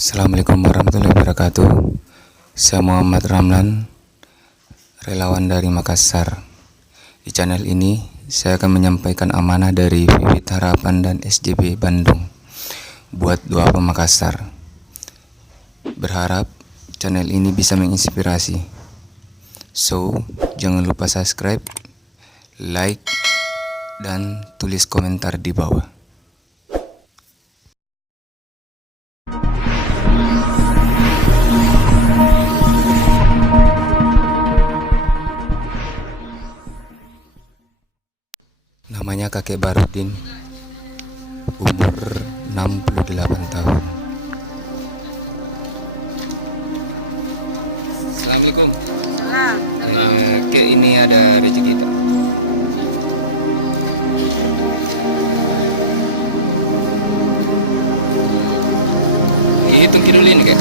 Assalamualaikum warahmatullahi wabarakatuh. Saya Muhammad Ramlan, relawan dari Makassar. Di channel ini, saya akan menyampaikan amanah dari Vivit Harapan dan SJB Bandung buat Doa Makassar. Berharap channel ini bisa menginspirasi. So, jangan lupa subscribe, like, dan tulis komentar di bawah. Namanya kakek Barudin, umur 68 tahun. Assalamualaikum. Kek ini ada rezeki tak? Hitung kilo ini kek.